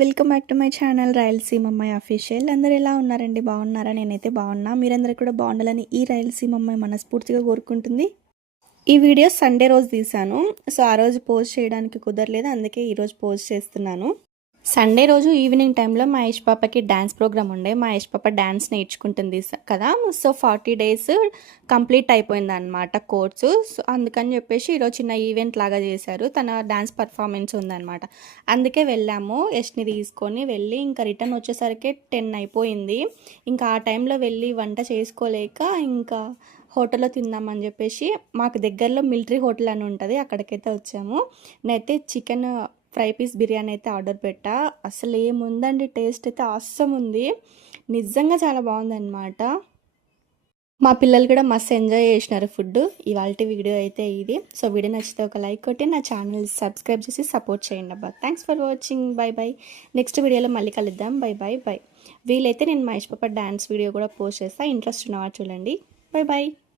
Welcome back to my channel Rayalaseema అమ్మాయి official. అందరూ ఎలా ఉన్నారండి? బాగున్నారా? నేనైతే బాగున్నా. మీరందరూ కూడా బాగుండాలని ఈ రాయలసీమ అమ్మాయి మనస్ఫూర్తిగా కోరుకుంటుంది. ఈ వీడియో సండే రోజు తీశాను. సో ఆ రోజు పోస్ట్ చేయడానికి కుదరలేదు, అందుకే ఈరోజు పోస్ట్ చేస్తున్నాను. సండే రోజు ఈవినింగ్ టైంలో మా యష్ పాపకి డ్యాన్స్ ప్రోగ్రామ్ ఉండే. మా యష్ పాప డ్యాన్స్ నేర్చుకుంటుంది కదా. సో 40 days కంప్లీట్ అయిపోయింది అనమాట కోర్సు. సో అందుకని చెప్పేసి ఈరోజు చిన్న ఈవెంట్ లాగా చేశారు. తన డ్యాన్స్ పర్ఫార్మెన్స్ ఉందన్నమాట. అందుకే వెళ్ళాము. యష్ని తీసుకొని వెళ్ళి ఇంకా రిటర్న్ వచ్చేసరికి 10 అయిపోయింది. ఇంకా ఆ టైంలో వెళ్ళి వంట చేసుకోలేక ఇంకా హోటల్లో తిందామని చెప్పేసి మాకు దగ్గరలో మిలిటరీ హోటల్ అని ఉంటుంది, అక్కడికైతే వచ్చాము. నేనైతే చికెన్ ఫ్రై పీస్ బిర్యానీ అయితే ఆర్డర్ పెట్టా. అసలు ఏముందండి, టేస్ట్ అయితే అస్సం ఉంది. నిజంగా చాలా బాగుందన్నమాట. మా పిల్లలు కూడా మస్తు ఎంజాయ్ చేసినారు ఫుడ్. ఇవాళ వీడియో అయితే ఇది. సో వీడియో నచ్చితే ఒక లైక్ కొట్టి నా ఛానల్ సబ్స్క్రైబ్ చేసి సపోర్ట్ చేయండి అబ్బా. Thanks for watching. By by. Next వీడియోలో మళ్ళీ కలుద్దాం. By by by. వీలైతే నేను మహేష్ పాప డ్యాన్స్ వీడియో కూడా పోస్ట్ చేస్తాను. ఇంట్రెస్ట్ ఉన్నవారు చూడండి. By by.